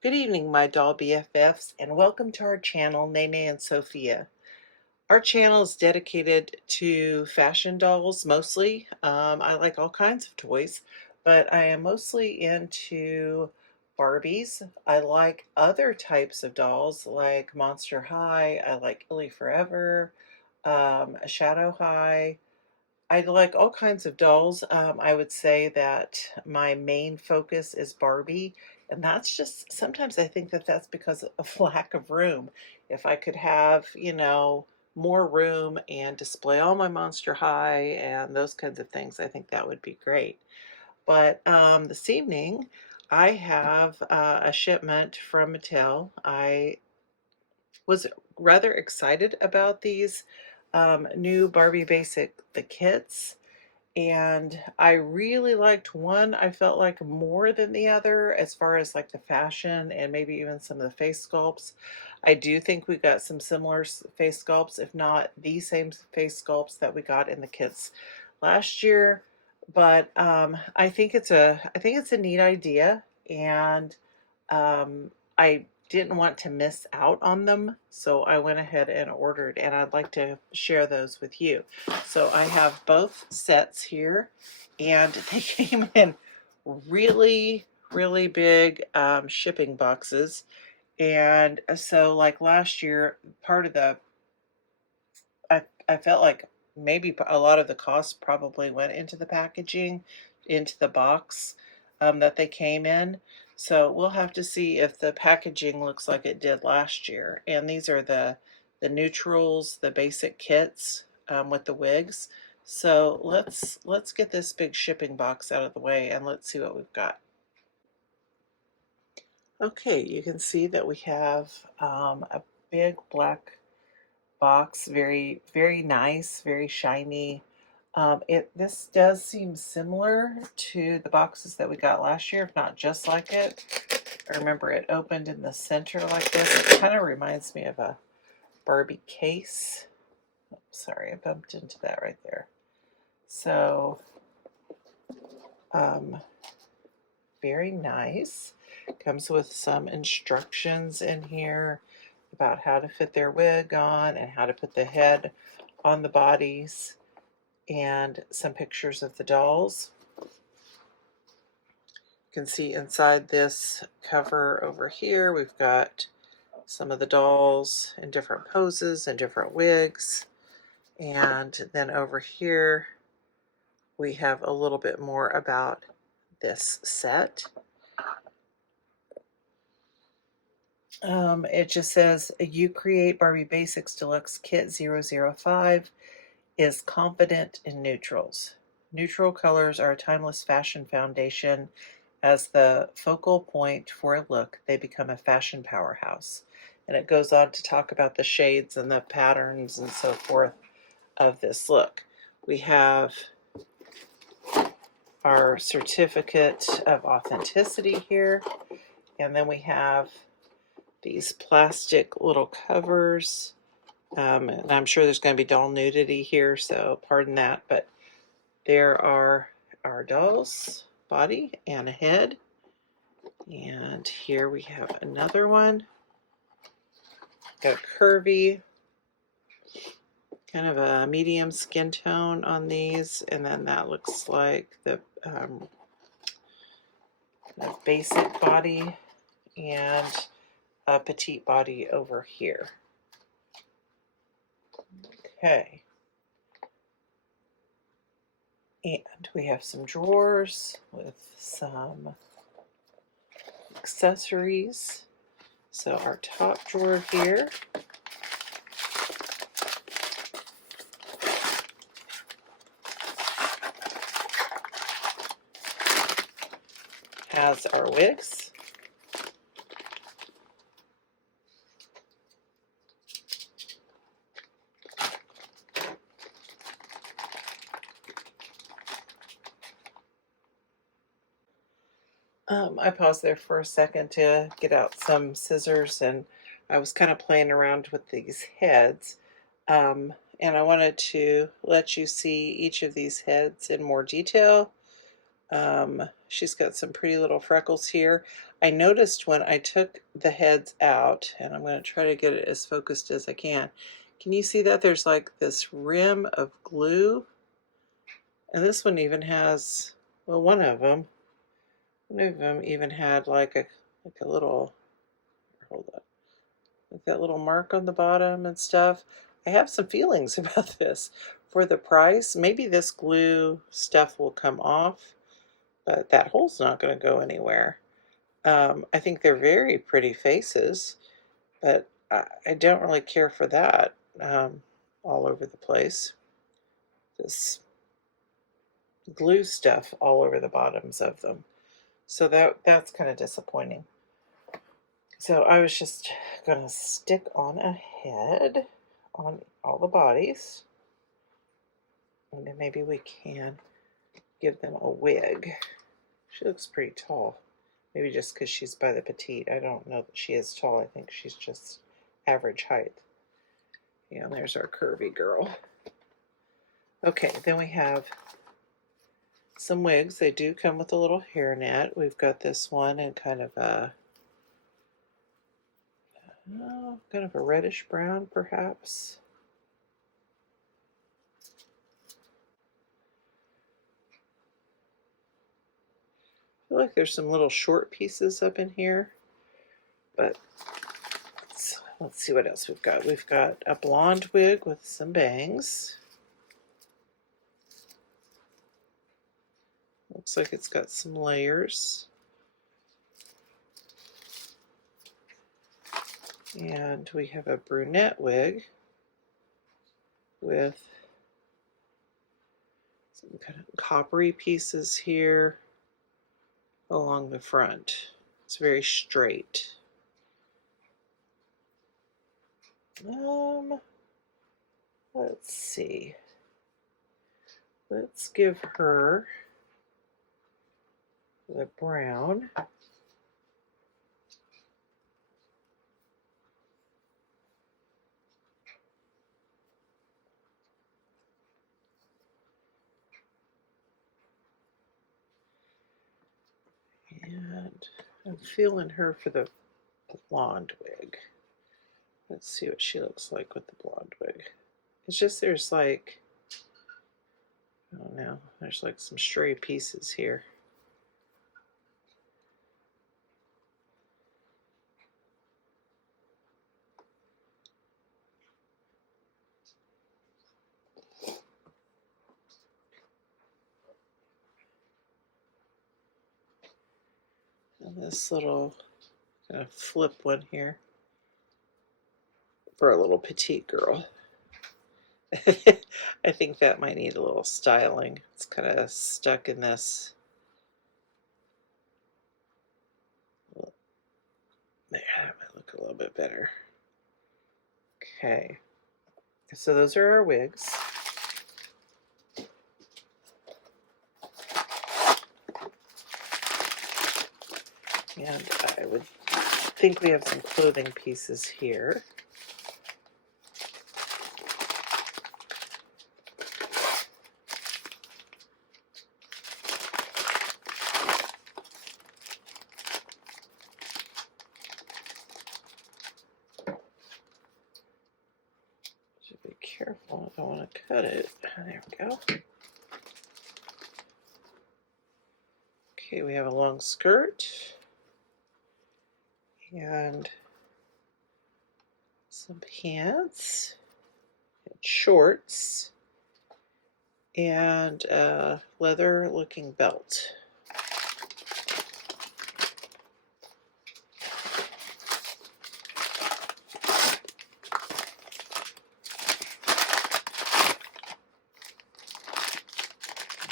Good evening, my doll BFFs, and welcome to our channel, Nene and Sophia. Our channel is dedicated to fashion dolls mostly. I like all kinds of toys, but I am mostly into Barbies. I like other types of dolls like Monster High. I like Illy Forever, Shadow High. I like all kinds of dolls. I would say that my main focus is Barbie, and that's just sometimes I think that that's because of lack of room. If I could have, more room and display all my Monster High and those kinds of things, I think that would be great. But this evening, I have a shipment from Mattel. I was rather excited about these new Barbie Basic the kits, and I really liked one. I felt like more than the other as far as like the fashion and maybe even some of the face sculpts. I do think we got some similar face sculpts, if not the same face sculpts that we got in the kits last year. But I think it's a neat idea, and I didn't want to miss out on them, so I went ahead and ordered, and I'd like to share those with you. So I have both sets here, and they came in really, really big shipping boxes. And so, like last year, part of the I felt like maybe a lot of the cost probably went into the packaging, into the box that they came in. So we'll have to see if the packaging looks like it did last year. And these are the neutrals, the basic kits with the wigs. So let's get this big shipping box out of the way and let's see what we've got. Okay, you can see that we have a big black box, very very nice, very shiny. This does seem similar to the boxes that we got last year, if not just like it. I remember it opened in the center like this. It kind of reminds me of a Barbie case. Oh, sorry, I bumped into that right there. So um, very nice. Comes with some instructions in here about how to fit their wig on and how to put the head on the bodies, and some pictures of the dolls. You can see inside this cover over here, we've got some of the dolls in different poses and different wigs. And then over here, we have a little bit more about this set. It just says, You Create Barbie Basics Deluxe Kit 005 is confident in neutrals. Neutral colors are a timeless fashion foundation. As the focal point for a look, they become a fashion powerhouse. And it goes on to talk about the shades and the patterns and so forth of this look. We have our certificate of authenticity here, and then we have these plastic little covers. And I'm sure there's going to be doll nudity here, so pardon that, but there are our doll's body and a head. And here we have another one. Got a curvy, kind of a medium skin tone on these, and then that looks like the basic body and a petite body over here. Okay. And we have some drawers with some accessories. So our top drawer here has our wigs. I paused there for a second to get out some scissors, and I was kind of playing around with these heads. And I wanted to let you see each of these heads in more detail. She's got some pretty little freckles here. I noticed when I took the heads out, and I'm going to try to get it as focused as I can you see that there's like this rim of glue? And this one even has, well, one of them even had like a little, hold on, like that little mark on the bottom and stuff. I have some feelings about this. For the price, maybe this glue stuff will come off, but that hole's not going to go anywhere. I think they're very pretty faces, but I don't really care for that all over the place. This glue stuff all over the bottoms of them. So that's kind of disappointing. So I was just going to stick on a head on all the bodies. And then maybe we can give them a wig. She looks pretty tall. Maybe just because she's by the petite. I don't know that she is tall. I think she's just average height. Yeah, and there's our curvy girl. Okay, then we have some wigs. They do come with a little hairnet. We've got this one in kind of a reddish brown, perhaps. I feel like there's some little short pieces up in here, but let's see what else we've got. We've got a blonde wig with some bangs. Looks like it's got some layers. And we have a brunette wig with some kind of coppery pieces here along the front. It's very straight. Let's see. Let's give her the brown. And I'm feeling her for the blonde wig. Let's see what she looks like with the blonde wig. It's just there's like, I don't know, there's like some stray pieces here. And this little kind of flip one here for a little petite girl. I think that might need a little styling. It's kind of stuck in this. There, that might look a little bit better. Okay, so those are our wigs. And I would think we have some clothing pieces here. Should be careful, I don't want to cut it. There we go. Okay, we have a long skirt and some pants and shorts and a leather looking belt.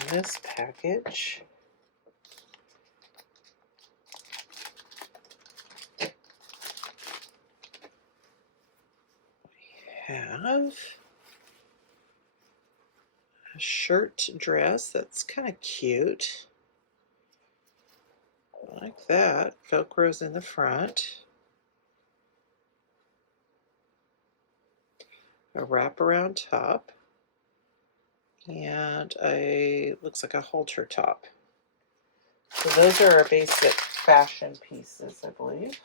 In this package have a shirt dress that's kind of cute. I like that. Velcro's in the front. A wraparound top. And looks like a halter top. So those are our basic fashion pieces, I believe.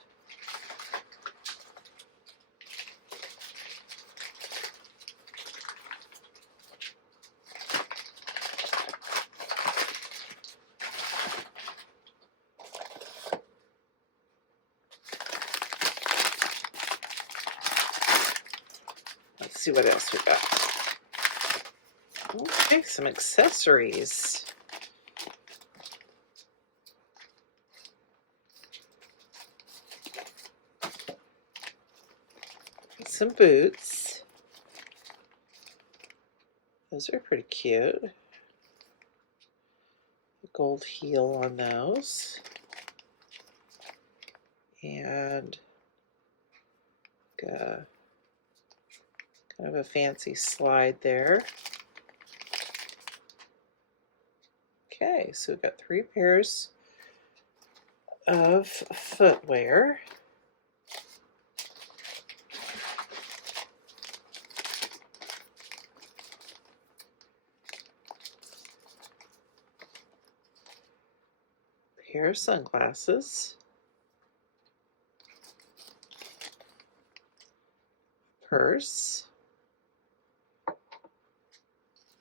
Let's see what else we got. Okay, some accessories. Some boots. Those are pretty cute. A gold heel on those. And kind of a fancy slide there. Okay, so we've got 3 pairs of footwear. Pair of sunglasses. Purse.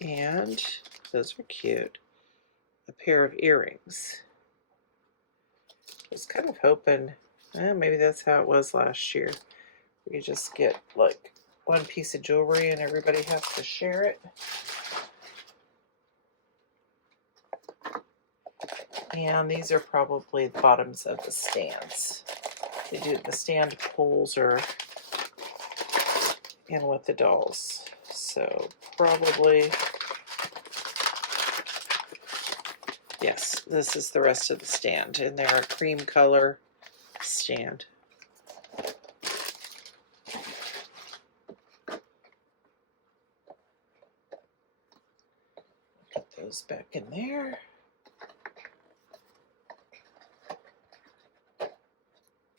And those are cute. A pair of earrings. I was kind of hoping, maybe that's how it was last year. We could just get like one piece of jewelry and everybody has to share it. And these are probably the bottoms of the stands. They do the stand pulls are in with the dolls. So probably, yes, this is the rest of the stand. And they're a cream color stand. Put those back in there.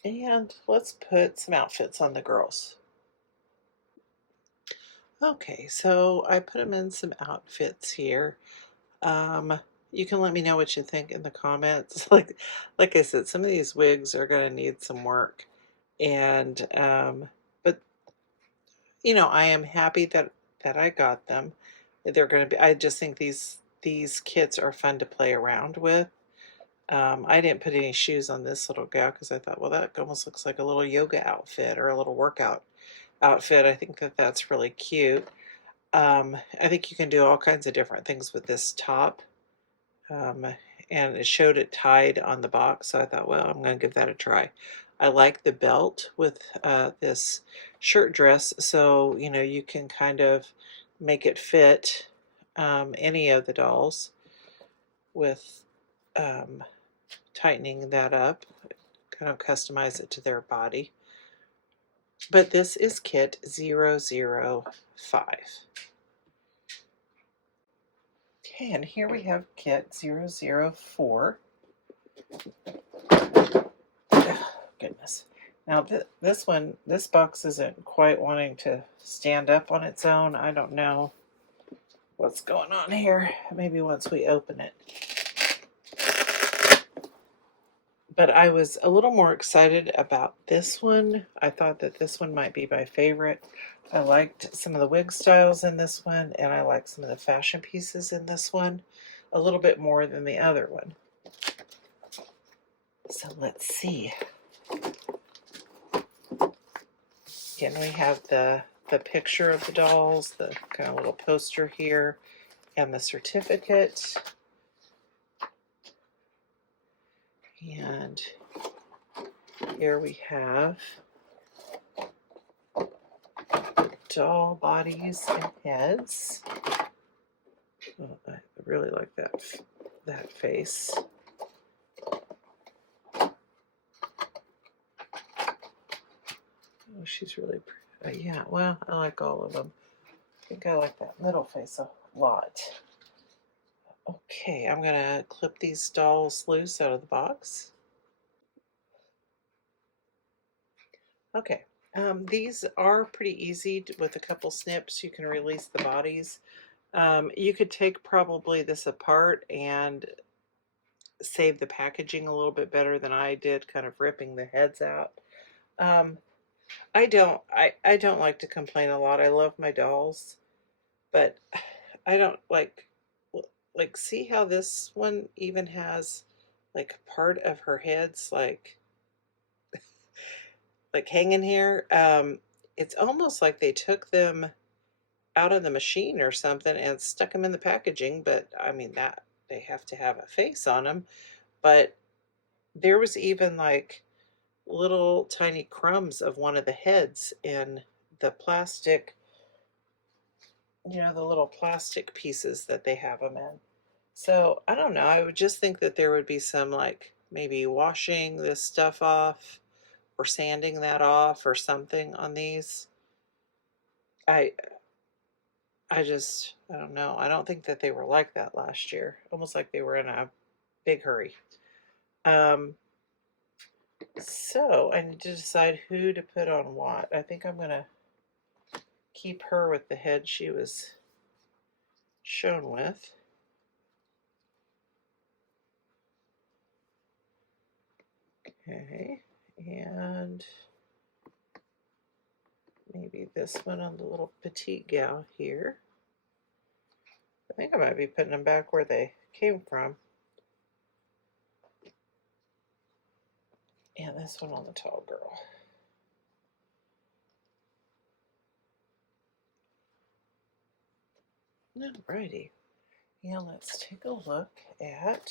And let's put some outfits on the girls. Okay, so I put them in some outfits here. You can let me know what you think in the comments. Like I said, some of these wigs are going to need some work. And, but, you know, I am happy that I got them. They're going to be, I just think these kits are fun to play around with. I didn't put any shoes on this little gal because I thought, well, that almost looks like a little yoga outfit or a little workout outfit. I think that that's really cute. I think you can do all kinds of different things with this top. And it showed it tied on the box, so I thought, well, I'm going to give that a try. I like the belt with this shirt dress, so, you know, you can kind of make it fit any of the dolls with tightening that up, kind of customize it to their body. But this is kit 005. Okay, and here we have kit 004. Oh, goodness. Now this box isn't quite wanting to stand up on its own. I don't know what's going on here. Maybe once we open it. But I was a little more excited about this one. I thought that this one might be my favorite. I liked some of the wig styles in this one, and I liked some of the fashion pieces in this one a little bit more than the other one. So let's see. Again, we have the picture of the dolls, the kind of little poster here, and the certificate. And here we have doll bodies and heads. Oh, I really like that face. Oh, she's really pretty. Yeah, well, I like all of them. I think I like that middle face a lot. Okay, I'm going to clip these dolls loose out of the box. Okay, these are pretty easy with a couple snips. You can release the bodies. You could take probably this apart and saved the packaging a little bit better than I did, kind of ripping the heads out. Um, I don't like to complain a lot. I love my dolls, but I don't like see how this one even has like part of her head's like hanging here. It's almost like they took them out of the machine or something and stuck them in the packaging, but I mean that they have to have a face on them. But there was even like little tiny crumbs of one of the heads in the plastic, the little plastic pieces that they have them in. So I don't know. I would just think that there would be some like maybe washing this stuff off or sanding that off or something on these. I I don't know. I don't think that they were like that last year. Almost like they were in a big hurry. Um, so I need to decide who to put on what. I think I'm gonna keep her with the head she was shown with. Okay, and maybe this one on the little petite gal here. I think I might be putting them back where they came from. And this one on the tall girl. Alrighty. And let's take a look at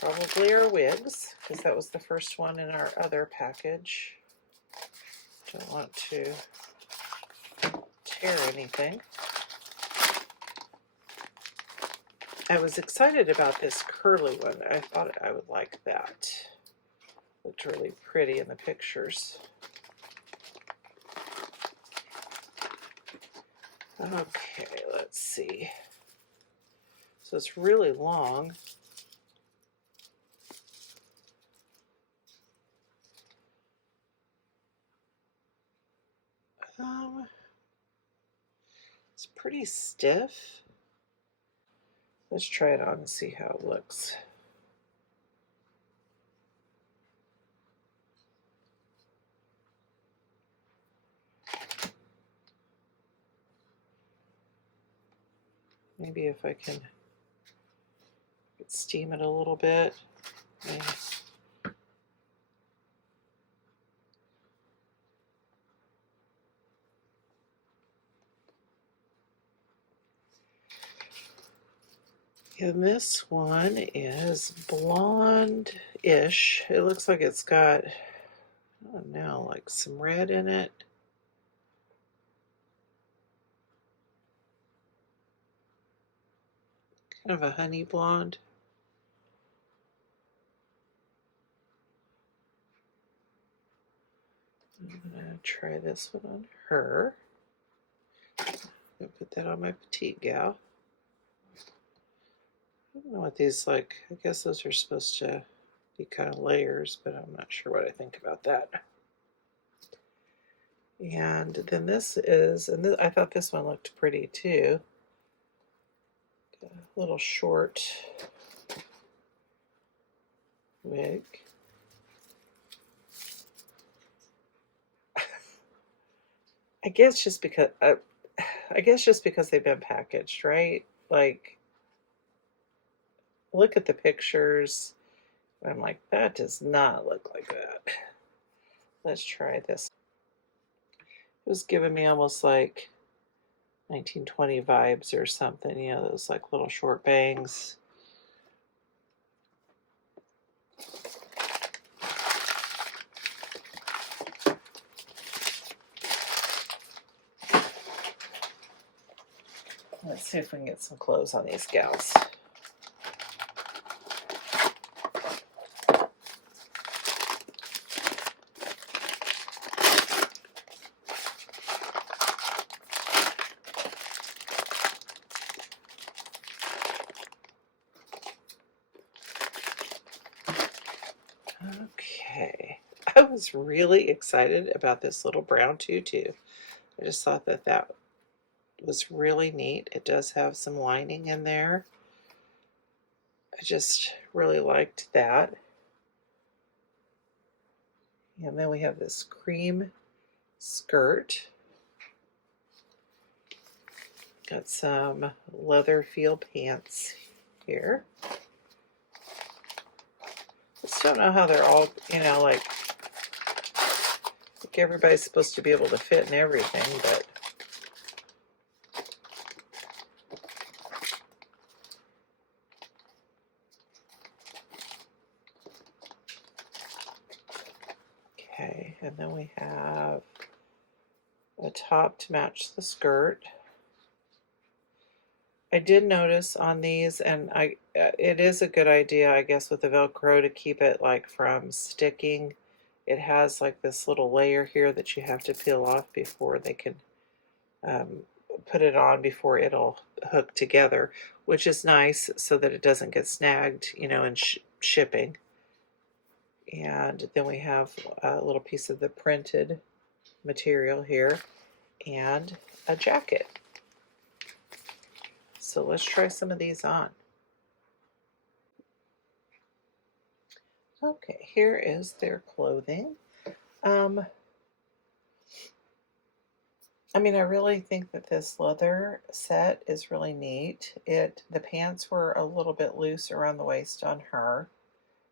probably our wigs, because that was the first one in our other package. Don't want to tear anything. I was excited about this curly one. I thought I would like that. Looked really pretty in the pictures. Okay, let's see. So it's really long. It's pretty stiff. Let's try it on and see how it looks. Maybe if I can steam it a little bit. Maybe. And this one is blonde-ish. It looks like it's got, I don't know, like some red in it. Kind of a honey blonde. I'm gonna try this one on her. I'm gonna put that on my petite gal. I don't know what these like. I guess those are supposed to be kind of layers, but I'm not sure what I think about that. And then this is, and I thought this one looked pretty too. A little short wig. I guess just because they've been packaged, right? Like, look at the pictures. I'm like, that does not look like that. Let's try this. It was giving me almost like 1920 vibes or something, those like little short bangs. Let's see if we can get some clothes on these gals. Okay, I was really excited about this little brown tutu. I just thought that that was really neat. It does have some lining in there. I just really liked that. And then we have this cream skirt. Got some leather feel pants here. Just don't know how they're all, you know, like everybody's supposed to be able to fit in everything, but okay. And then we have a top to match the skirt. I did notice on these, and it is a good idea, I guess, with the Velcro to keep it like from sticking. It has like this little layer here that you have to peel off before they can put it on, before it'll hook together, which is nice so that it doesn't get snagged, you know, in shipping. And then we have a little piece of the printed material here and a jacket. So let's try some of these on. Okay, here is their clothing. I mean, I really think that this leather set is really neat. The pants were a little bit loose around the waist on her,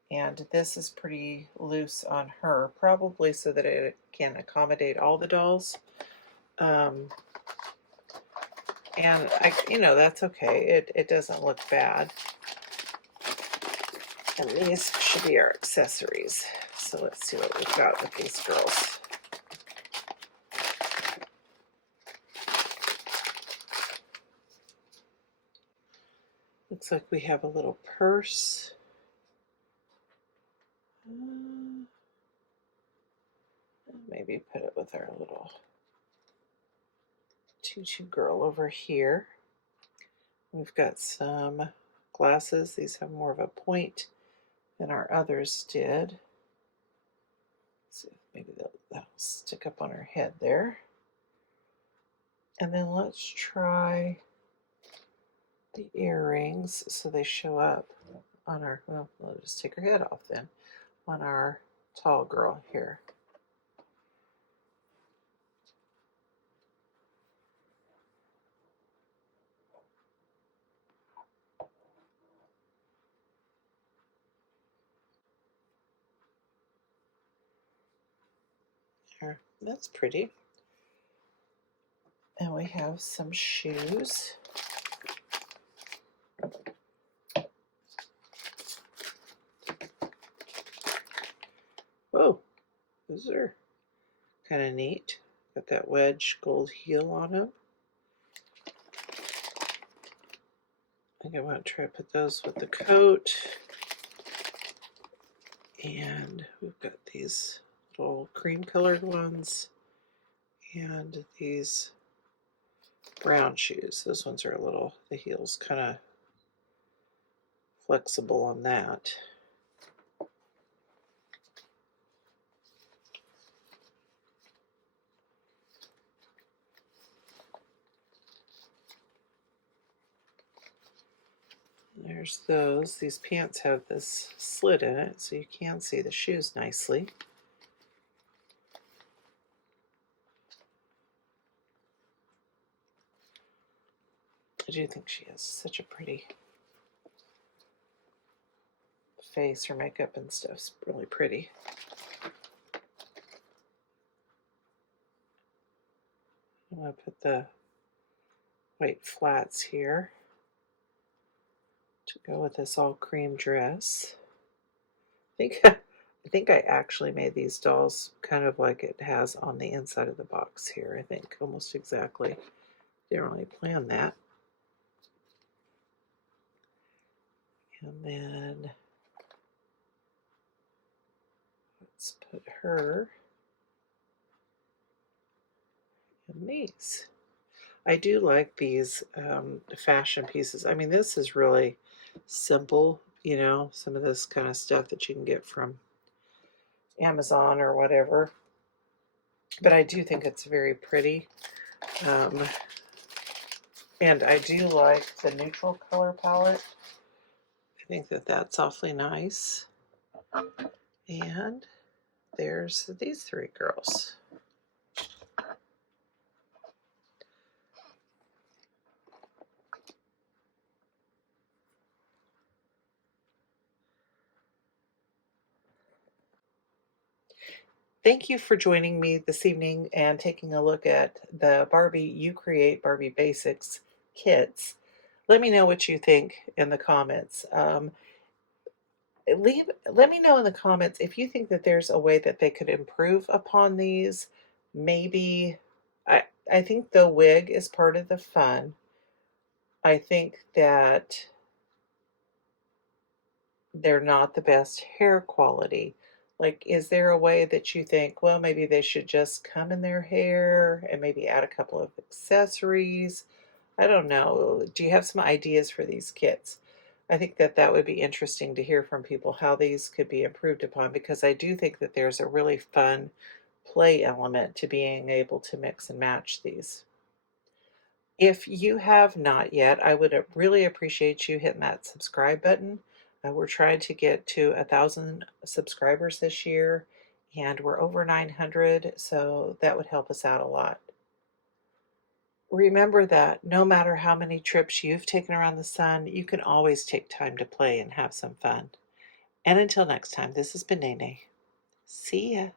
and this is pretty loose on her, probably so that it can accommodate all the dolls. And you know, that's okay. It doesn't look bad. And these should be our accessories. So let's see what we've got with these girls. Looks like we have a little purse. Maybe put it with our little tutu girl over here. We've got some glasses. These have more of a point than our others did. Let's see if maybe that'll stick up on her head there. And then let's try the earrings so they show up on our, well, we'll just take her head off then, on our tall girl here. There, that's pretty. And we have some shoes. Whoa, those are kind of neat. Got that wedge gold heel on them. I think I want to try to put those with the coat. And we've got these little cream colored ones and these brown shoes. Those ones are a little, the heel's kind of flexible on that. There's those. These pants have this slit in it, so you can see the shoes nicely. I do think she has such a pretty face. Her makeup and stuff's really pretty. I'm going to put the white flats here to go with this all cream dress. I think I actually made these dolls kind of like it has on the inside of the box here. I think almost exactly. Didn't really plan that. And then let's put her in these. I do like these fashion pieces. I mean, this is really simple, you know, some of this kind of stuff that you can get from Amazon or whatever. But I do think it's very pretty. And I do like the neutral color palette. I think that that's awfully nice. And there's these three girls. Thank you for joining me this evening and taking a look at the Barbie You Create Barbie Basics kits. Let me know what you think in the comments. Let me know in the comments if you think that there's a way that they could improve upon these. Maybe I think the wig is part of the fun. I think that they're not the best hair quality. Like, is there a way that you think, well, maybe they should just come in their hair and maybe add a couple of accessories? I don't know. Do you have some ideas for these kits? I think that that would be interesting to hear from people how these could be improved upon, because I do think that there's a really fun play element to being able to mix and match these. If you have not yet, I would really appreciate you hitting that subscribe button. We're trying to get to 1,000 subscribers this year, and we're over 900, so that would help us out a lot. Remember that no matter how many trips you've taken around the sun, you can always take time to play and have some fun. And until next time, this has been Nene. See ya.